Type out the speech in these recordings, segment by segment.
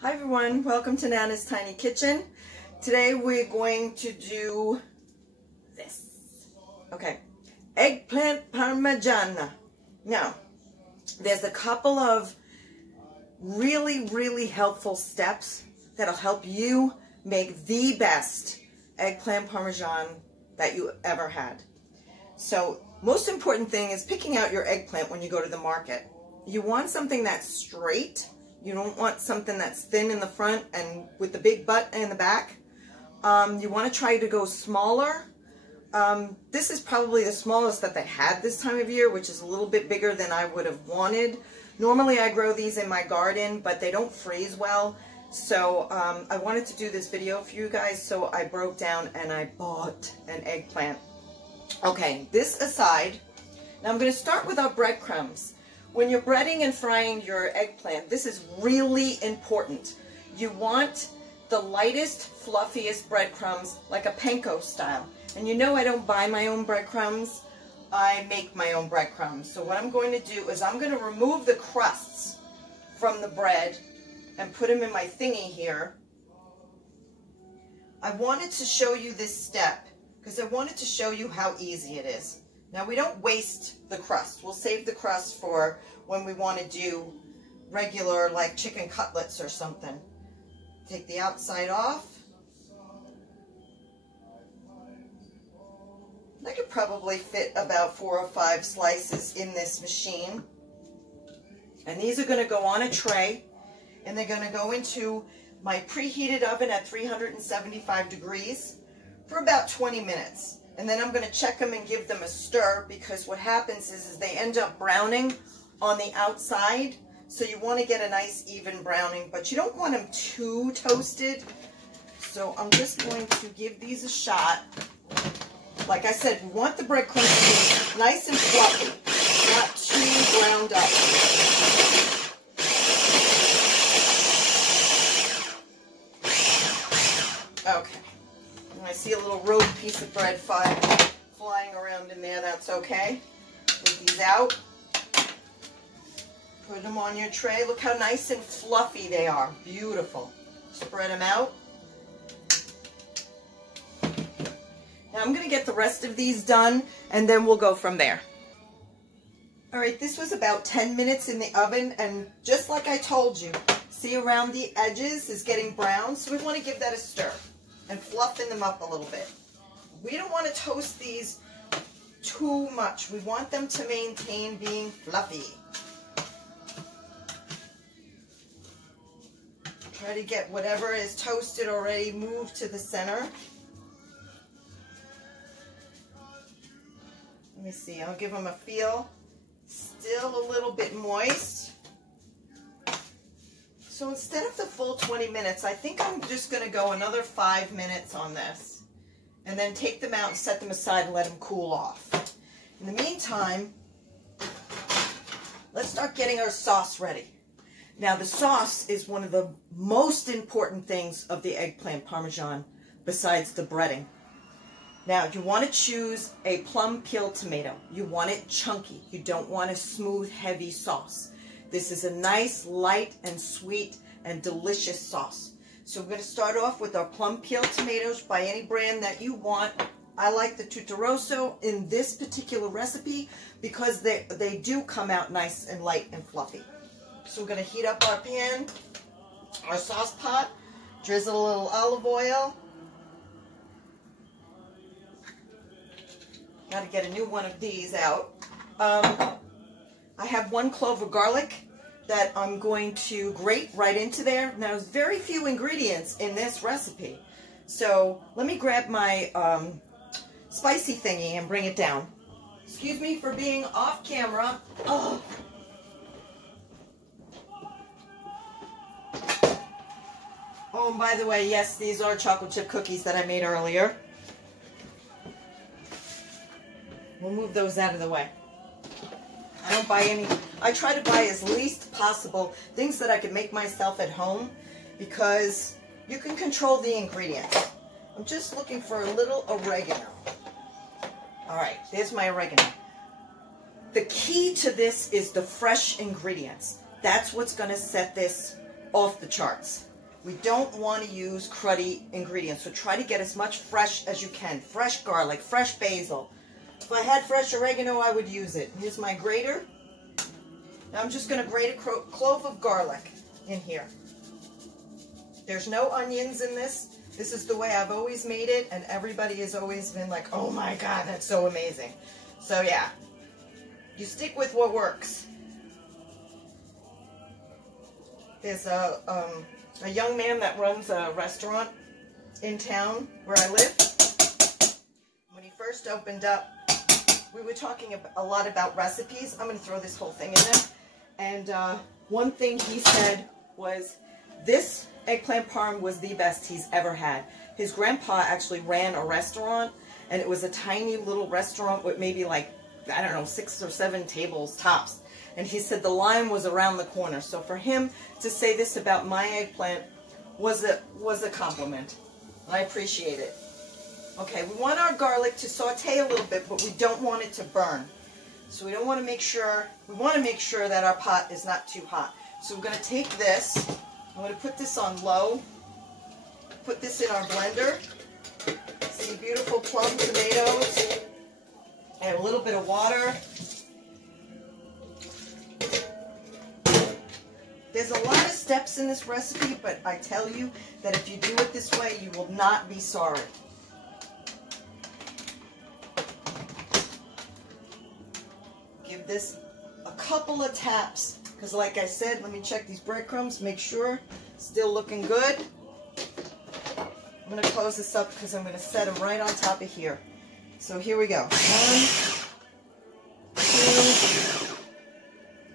Hi everyone, welcome to Nana's Tiny Kitchen. Today we're going to do this. Okay, eggplant parmigiana. Now, there's a couple of really helpful steps that'll help you make the best eggplant parmesan that you ever had. So, most important thing is picking out your eggplant when you go to the market. You want something that's straight. You don't want something that's thin in the front and with the big butt in the back. You want to try to go smaller. This is probably the smallest that they had this time of year, which is a little bit bigger than I would have wanted. Normally I grow these in my garden, but they don't freeze well. So I wanted to do this video for you guys, so I broke down and I bought an eggplant. Okay, this aside, now I'm going to start with our breadcrumbs. When you're breading and frying your eggplant, this is really important. You want the lightest, fluffiest breadcrumbs, like a panko style. And you know I don't buy my own breadcrumbs, I make my own breadcrumbs. So what I'm going to do is I'm going to remove the crusts from the bread and put them in my thingy here. I wanted to show you this step because I wanted to show you how easy it is. Now we don't waste the crust. We'll save the crust for when we want to do regular like chicken cutlets or something. Take the outside off. I could probably fit about 4 or 5 slices in this machine. And these are going to go on a tray and they're going to go into my preheated oven at 375 degrees for about 20 minutes. And then I'm going to check them and give them a stir, because what happens is they end up browning on the outside. So you want to get a nice even browning, but you don't want them too toasted. So I'm just going to give these a shot. Like I said, we want the breadcrumbs to be nice and fluffy, not too browned up. Okay. I see a little rogue piece of bread flying around in there. That's okay. Take these out. Put them on your tray. Look how nice and fluffy they are. Beautiful. Spread them out. Now I'm going to get the rest of these done and then we'll go from there. Alright, this was about 10 minutes in the oven, and just like I told you, see around the edges is getting brown, so we want to give that a stir and fluffing them up a little bit. We don't want to toast these too much. We want them to maintain being fluffy. Try to get whatever is toasted already moved to the center. Let me see, I'll give them a feel. Still a little bit moist. So instead of the full 20 minutes, I think I'm just going to go another 5 minutes on this. And then take them out and set them aside and let them cool off. In the meantime, let's start getting our sauce ready. Now the sauce is one of the most important things of the eggplant parmesan besides the breading. Now you want to choose a plum peel tomato. You want it chunky. You don't want a smooth, heavy sauce. This is a nice, light, and sweet, and delicious sauce. So we're going to start off with our plum peel tomatoes by any brand that you want. I like the Tutoroso in this particular recipe because they do come out nice and light and fluffy. So we're going to heat up our pan, our sauce pot, drizzle a little olive oil. Got to get a new one of these out. I have 1 clove of garlic that I'm going to grate right into there. Now, there's very few ingredients in this recipe. So let me grab my spicy thingy and bring it down. Excuse me for being off camera. Oh. Oh, and by the way, yes, these are chocolate chip cookies that I made earlier. We'll move those out of the way. I don't buy any. I try to buy as least possible things that I can make myself at home because you can control the ingredients. I'm just looking for a little oregano. All right, there's my oregano. The key to this is the fresh ingredients. That's what's going to set this off the charts. We don't want to use cruddy ingredients, so try to get as much fresh as you can. Fresh garlic, fresh basil. If I had fresh oregano, I would use it. Here's my grater. Now I'm just going to grate a clove of garlic in here. There's no onions in this. This is the way I've always made it, and everybody has always been like, oh my God, that's so amazing. So yeah, you stick with what works. There's a young man that runs a restaurant in town where I live. When he first opened up, we were talking a lot about recipes. I'm going to throw this whole thing in there. And one thing he said was, this eggplant parm was the best he's ever had. His grandpa actually ran a restaurant, and it was a tiny little restaurant with maybe like, I don't know, 6 or 7 tables tops. And he said the line was around the corner. So for him to say this about my eggplant was a compliment. I appreciate it. Okay, we want our garlic to saute a little bit, but we don't want it to burn. So we want to make sure that our pot is not too hot. So we're going to take this, I'm going to put this on low, put this in our blender. See, beautiful plum tomatoes, add a little bit of water. There's a lot of steps in this recipe, but I tell you that if you do it this way, you will not be sorry. Give this a couple of taps, because like I said, let me check these breadcrumbs, make sure, still looking good. I'm going to close this up because I'm going to set them right on top of here. So here we go. 1, 2,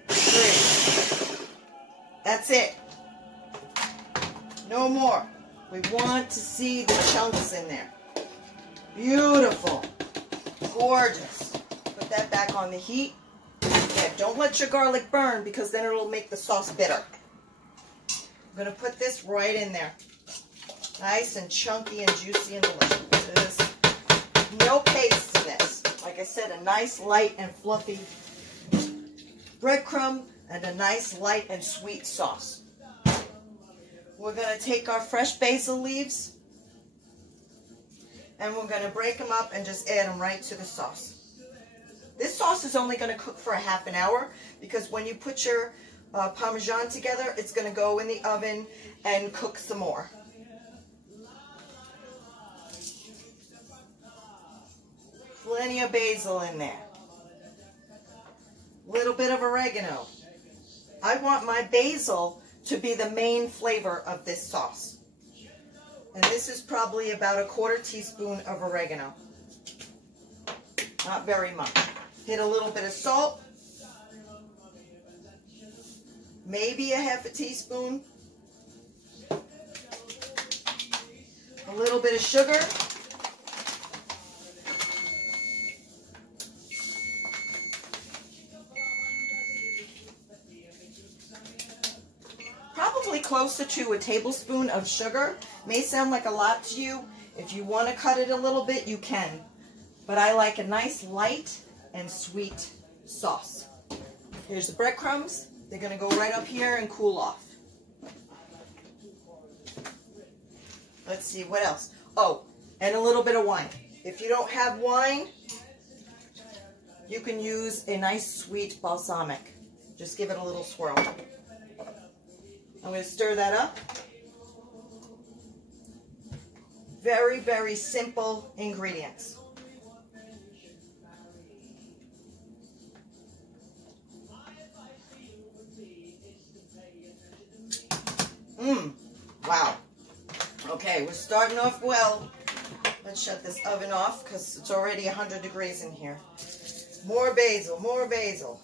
3. That's it. No more. We want to see the chunks in there. Beautiful. Gorgeous. Put that back on the heat. Yeah, don't let your garlic burn, because then it'll make the sauce bitter. I'm going to put this right in there. Nice and chunky and juicy and delicious. No paste in this. Like I said, a nice light and fluffy breadcrumb and a nice light and sweet sauce. We're going to take our fresh basil leaves and we're going to break them up and just add them right to the sauce. This sauce is only going to cook for a half an hour, because when you put your Parmesan together, it's going to go in the oven and cook some more. Plenty of basil in there. Little bit of oregano. I want my basil to be the main flavor of this sauce. And this is probably about 1/4 teaspoon of oregano. Not very much. Hit a little bit of salt. Maybe a 1/2 teaspoon. A little bit of sugar. Probably closer to a tablespoon of sugar. May sound like a lot to you. If you want to cut it a little bit, you can. But I like a nice light and sweet sauce. Here's the breadcrumbs. They're going to go right up here and cool off. Let's see, what else? Oh, and a little bit of wine. If you don't have wine, you can use a nice sweet balsamic. Just give it a little swirl. I'm going to stir that up. Very, very simple ingredients. Wow. Okay, we're starting off well. Let's shut this oven off because it's already 100 degrees in here. More basil, more basil.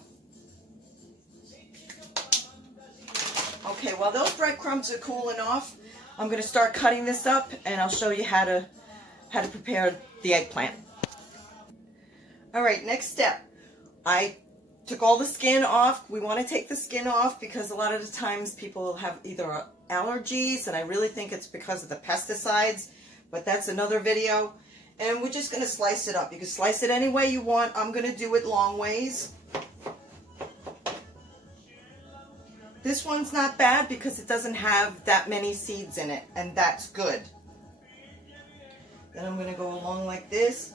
Okay, while those breadcrumbs are cooling off, I'm going to start cutting this up, and I'll show you how to prepare the eggplant. All right, next step. I took all the skin off. We want to take the skin off because a lot of the times people have either allergies, and I really think it's because of the pesticides, but that's another video. And we're just going to slice it up. You can slice it any way you want. I'm going to do it long ways. This one's not bad because it doesn't have that many seeds in it, and that's good. Then I'm going to go along like this.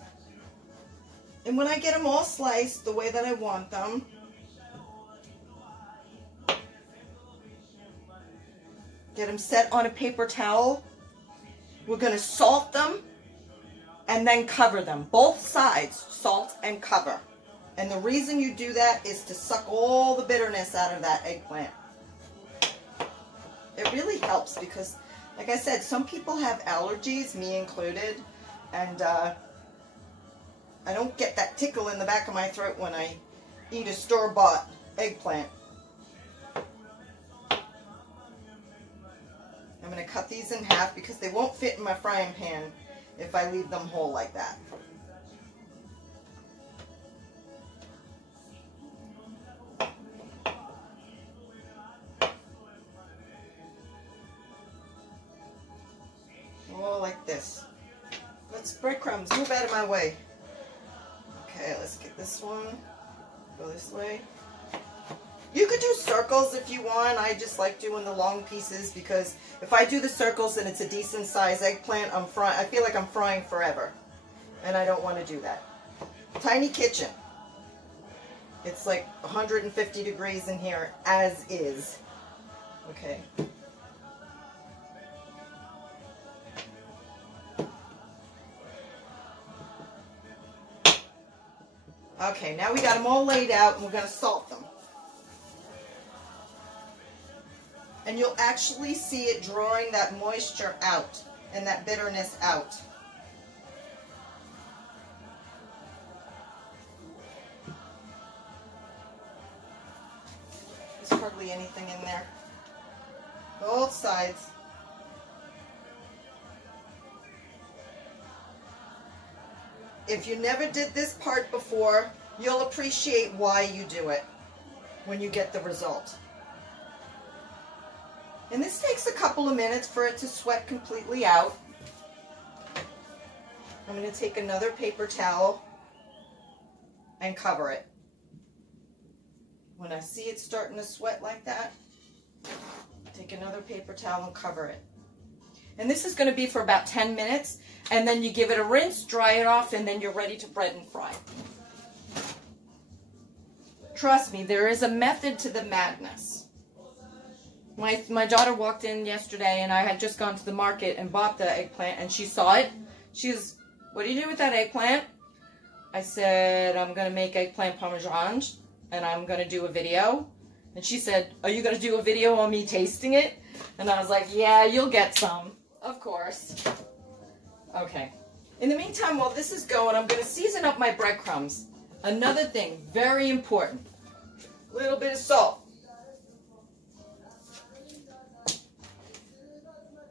And when I get them all sliced the way that I want them, get them set on a paper towel. We're going to salt them and then cover them. Both sides, salt and cover. And the reason you do that is to suck all the bitterness out of that eggplant. It really helps because, like I said, some people have allergies, me included, and I don't get that tickle in the back of my throat when I eat a store-bought eggplant. I'm going to cut these in half because they won't fit in my frying pan if I leave them whole like that. Oh, like this. Let's breadcrumbs, move out of my way. Okay, let's get this one. Go this way. You could do circles if you want. I just like doing the long pieces because if I do the circles and it's a decent size eggplant, I feel like I'm frying forever. And I don't want to do that. Tiny kitchen. It's like 150 degrees in here as is. Okay. Okay, now we got them all laid out and we're going to salt them. And you'll actually see it drawing that moisture out and that bitterness out. There's hardly anything in there. Both sides. If you never did this part before, you'll appreciate why you do it when you get the result. And this takes a couple of minutes for it to sweat completely out. I'm going to take another paper towel and cover it. When I see it starting to sweat like that, take another paper towel and cover it. And this is going to be for about 10 minutes, and then you give it a rinse, dry it off, and then you're ready to bread and fry. Trust me, there is a method to the madness. My daughter walked in yesterday, and I had just gone to the market and bought the eggplant, and she saw it. She's, "What do you do with that eggplant?" I said, "I'm going to make eggplant parmesan, and I'm going to do a video." And she said, "Are you going to do a video on me tasting it?" And I was like, "Yeah, you'll get some. Of course." Okay. In the meantime, while this is going, I'm going to season up my breadcrumbs. Another thing, very important. A little bit of salt.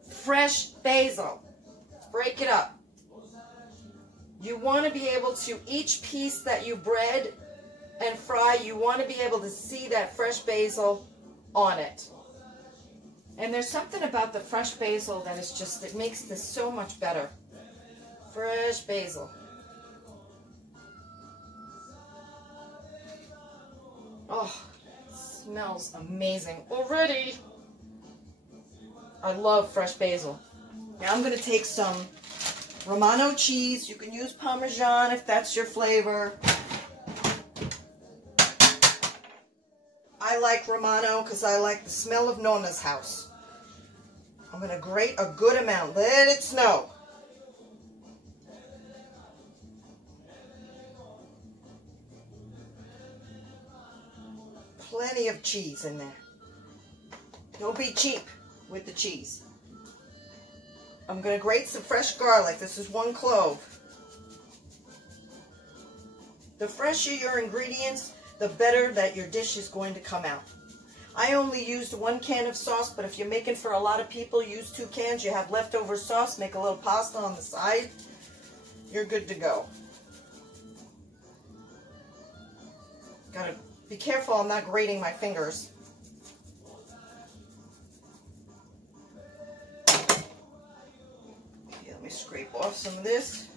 Fresh basil. Break it up. You want to be able to, each piece that you bread and fry, you want to be able to see that fresh basil on it. And there's something about the fresh basil that is just, it makes this so much better. Fresh basil. Oh, it smells amazing already. I love fresh basil. Now I'm going to take some Romano cheese. You can use Parmesan if that's your flavor. I like Romano because I like the smell of Nona's house. I'm going to grate a good amount. Let it snow. Plenty of cheese in there. Don't be cheap with the cheese. I'm going to grate some fresh garlic. This is 1 clove. The fresher your ingredients, the better that your dish is going to come out. I only used 1 can of sauce, but if you're making for a lot of people, use 2 cans. You have leftover sauce, make a little pasta on the side. You're good to go. Gotta be careful I'm not grating my fingers. Okay, let me scrape off some of this.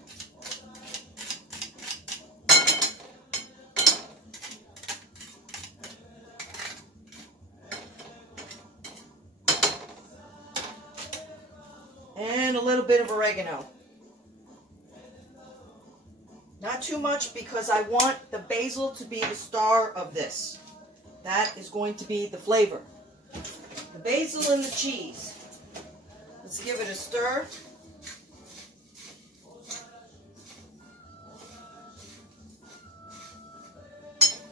And a little bit of oregano. Not too much because I want the basil to be the star of this. That is going to be the flavor. The basil and the cheese. Let's give it a stir.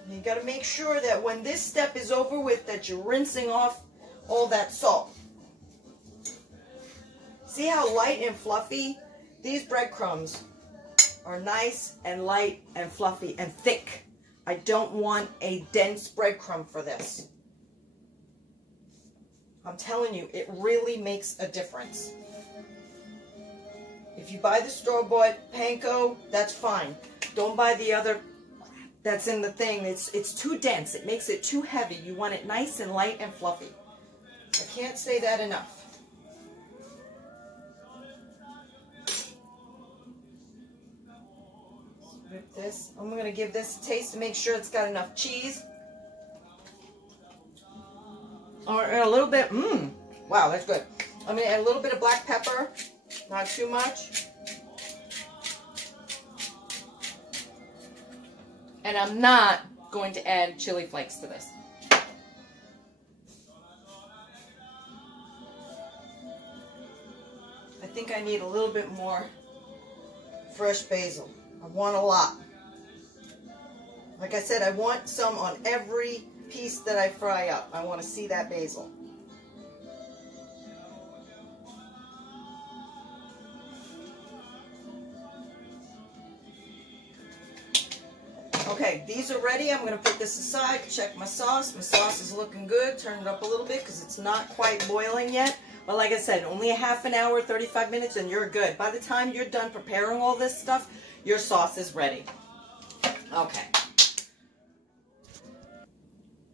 You got to make sure that when this step is over with, that you're rinsing off all that salt. See how light and fluffy? These breadcrumbs are nice and light and fluffy and thick. I don't want a dense breadcrumb for this. I'm telling you, it really makes a difference. If you buy the store-bought panko, that's fine. Don't buy the other that's in the thing. It's too dense. It makes it too heavy. You want it nice and light and fluffy. I can't say that enough. Whip this. I'm going to give this a taste to make sure it's got enough cheese. Or a little bit, wow, that's good. I'm going to add a little bit of black pepper, not too much. And I'm not going to add chili flakes to this. I think I need a little bit more fresh basil. I want a lot. Like I said, I want some on every piece that I fry up. I want to see that basil. Okay, these are ready. I'm going to put this aside, check my sauce. My sauce is looking good. Turn it up a little bit because it's not quite boiling yet. But like I said, only a half an hour, 35 minutes, and you're good. By the time you're done preparing all this stuff, your sauce is ready. Okay.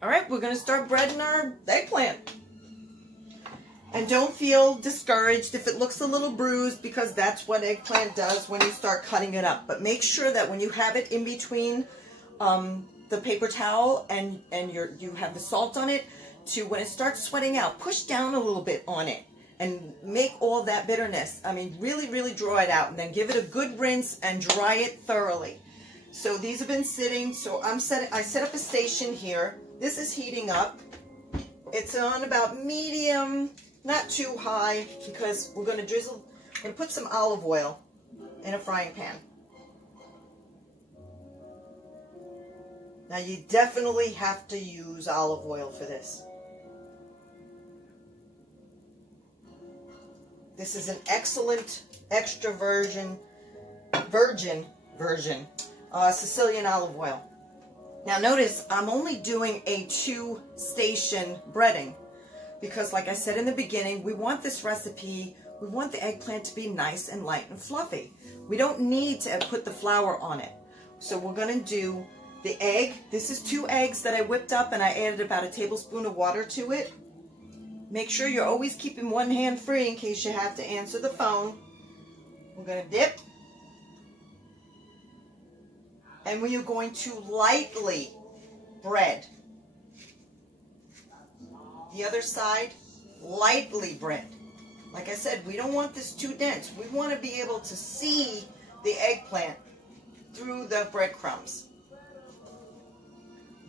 All right, we're going to start breading our eggplant. And don't feel discouraged if it looks a little bruised, because that's what eggplant does when you start cutting it up. But make sure that when you have it in between the paper towel and you have the salt on it, to when it starts sweating out, push down a little bit on it and make all that bitterness. I mean, really, really draw it out, and then give it a good rinse and dry it thoroughly. So these have been sitting. So I set up a station here. This is heating up. It's on about medium, not too high, because we're going to drizzle and put some olive oil in a frying pan. Now you definitely have to use olive oil for this. This is an excellent extra virgin Sicilian olive oil. Now notice I'm only doing a 2-station breading because, like I said in the beginning, we want this recipe, we want the eggplant to be nice and light and fluffy. We don't need to put the flour on it. So we're going to do the egg. This is 2 eggs that I whipped up, and I added about a tablespoon of water to it. Make sure you're always keeping one hand free in case you have to answer the phone. We're going to dip. And we are going to lightly bread. The other side, lightly bread. Like I said, we don't want this too dense. We want to be able to see the eggplant through the breadcrumbs.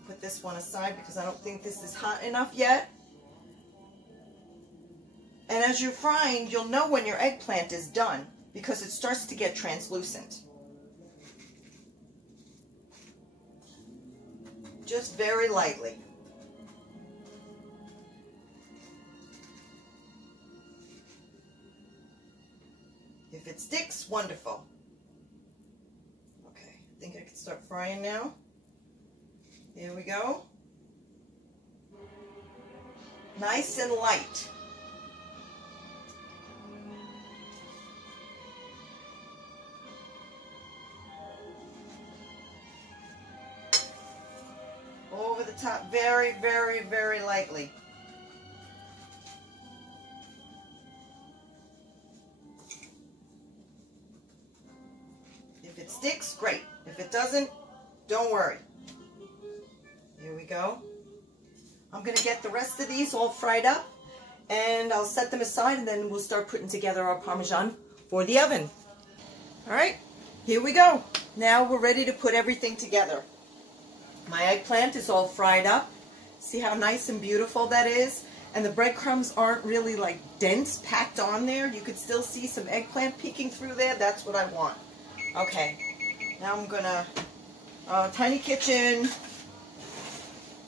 Put this one aside because I don't think this is hot enough yet. And as you're frying, you'll know when your eggplant is done because it starts to get translucent. Just very lightly. If it sticks, wonderful. Okay, I think I can start frying now. Here we go. Nice and light. Over the top, very, very, very lightly. If it sticks, great. If it doesn't, don't worry. Here we go. I'm going to get the rest of these all fried up, And I'll set them aside, and then we'll start putting together our Parmesan for the oven. All right, here we go. Now we're ready to put everything together. My eggplant is all fried up. See how nice and beautiful that is? And the breadcrumbs aren't really like dense, packed on there. You could still see some eggplant peeking through there. That's what I want. Okay, now I'm gonna, tiny kitchen,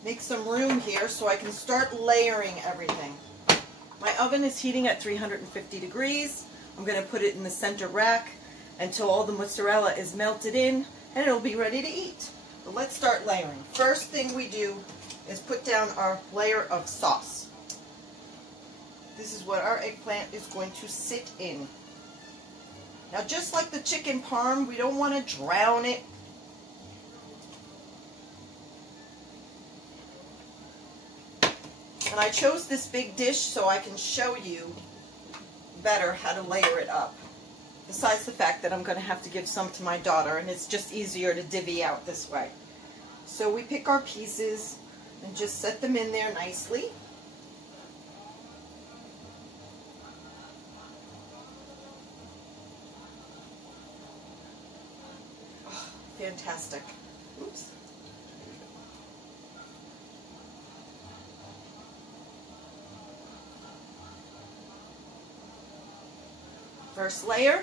make some room here so I can start layering everything. My oven is heating at 350 degrees. I'm going to put it in the center rack until all the mozzarella is melted in, and it'll be ready to eat. But let's start layering. First thing we do is put down our layer of sauce. This is what our eggplant is going to sit in. Now, just like the chicken parm, we don't want to drown it. And I chose this big dish so I can show you better how to layer it up. Besides the fact that I'm going to have to give some to my daughter, and it's just easier to divvy out this way. So we pick our pieces and just set them in there nicely. Oh, fantastic. Oops. First layer.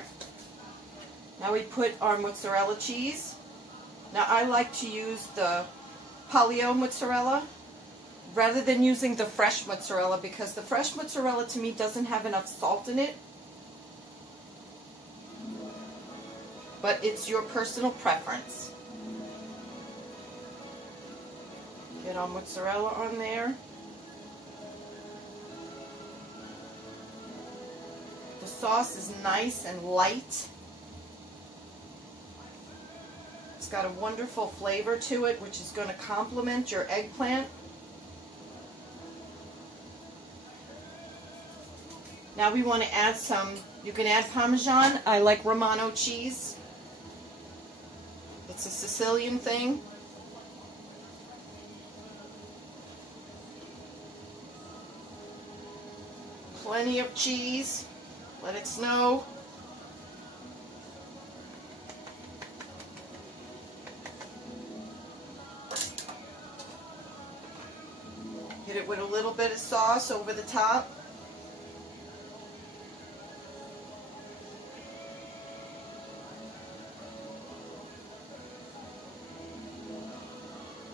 Now we put our mozzarella cheese. Now I like to use the paleo mozzarella rather than using the fresh mozzarella, because the fresh mozzarella to me doesn't have enough salt in it. But it's your personal preference. Get our mozzarella on there. The sauce is nice and light. It's got a wonderful flavor to it, which is going to complement your eggplant. Now we want to add some, you can add Parmesan. I like Romano cheese. It's a Sicilian thing. Plenty of cheese. Let it snow. Hit it with a little bit of sauce over the top.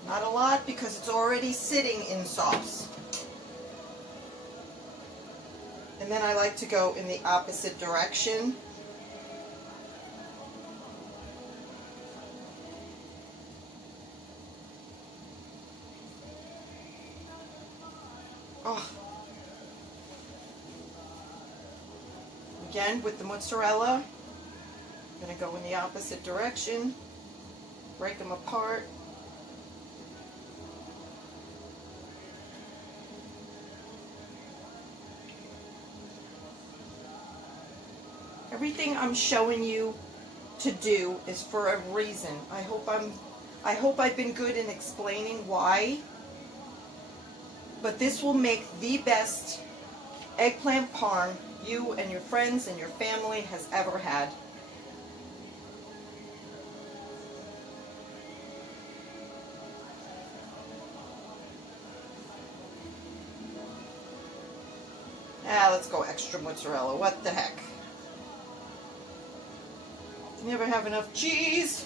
Not a lot because it's already sitting in sauce. And then I like to go in the opposite direction. Oh. Again, with the mozzarella, I'm going to go in the opposite direction, break them apart. Everything I'm showing you to do is for a reason. I hope I've been good in explaining why. But this will make the best eggplant parm you and your friends and your family has ever had. Let's go extra mozzarella. What the heck? You never have enough cheese.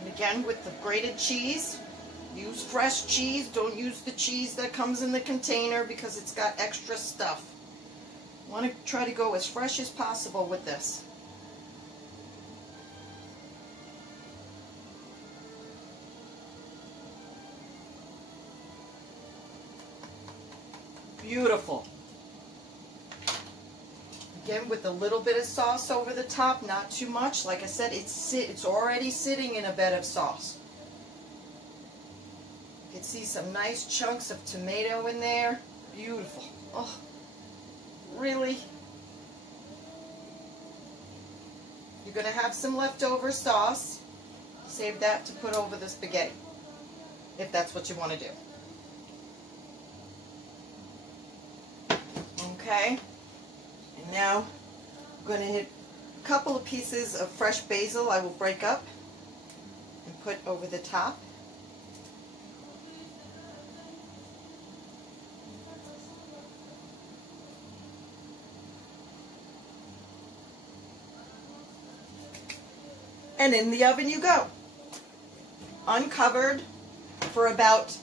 And again, with the grated cheese, use fresh cheese. Don't use the cheese that comes in the container because it's got extra stuff. You want to try to go as fresh as possible with this. Beautiful. Again, with a little bit of sauce over the top, not too much. Like I said, it's already sitting in a bed of sauce. You can see some nice chunks of tomato in there. Beautiful. Oh, really? You're going to have some leftover sauce. save that to put over the spaghetti, if that's what you want to do. Okay, and now I'm going to hit a couple of pieces of fresh basil I will break up and put over the top. And in the oven you go, uncovered for about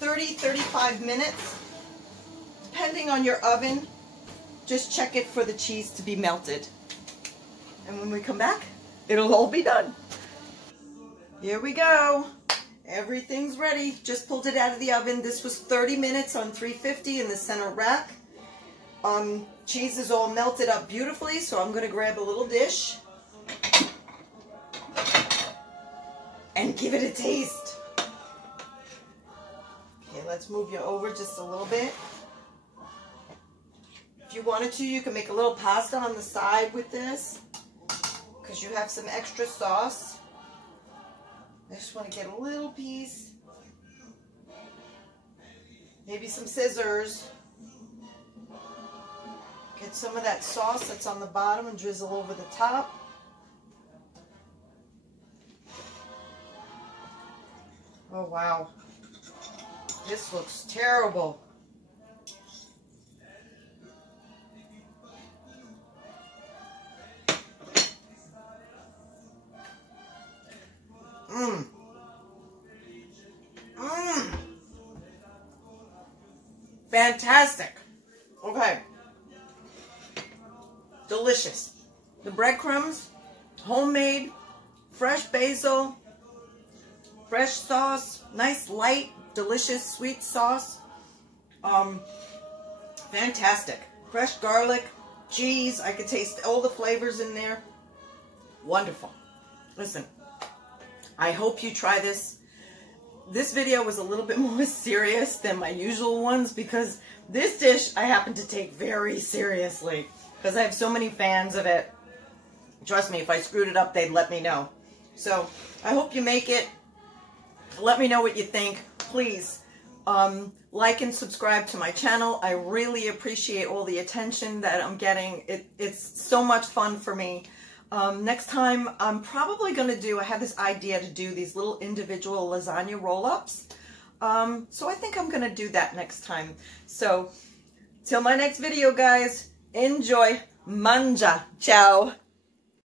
30-35 minutes. Depending on your oven, just check it for the cheese to be melted. And when we come back, it'll all be done. Here we go. Everything's ready. Just pulled it out of the oven. This was 30 minutes on 350 in the center rack. Cheese is all melted up beautifully, so I'm going to grab a little dish and give it a taste. Okay, let's move you over just a little bit. If you wanted to, you can make a little pasta on the side with this, because you have some extra sauce. I just want to get a little piece. Maybe some scissors. Get some of that sauce that's on the bottom and drizzle over the top. Oh wow, this looks terrible. Fantastic. Okay. Delicious. The breadcrumbs, homemade, fresh basil, fresh sauce, nice light, delicious sweet sauce. Fantastic. Fresh garlic, cheese. I could taste all the flavors in there. Wonderful. Listen, I hope you try this. This video was a little bit more serious than my usual ones because this dish I happen to take very seriously because I have so many fans of it. Trust me, if I screwed it up, they'd let me know. So I hope you make it. Let me know what you think. Please like and subscribe to my channel. I really appreciate all the attention that I'm getting. It's so much fun for me. Next time I'm probably going to do, I have this idea to do these little individual lasagna roll-ups. So I think I'm going to do that next time. So till my next video, guys, enjoy. Manja. Ciao.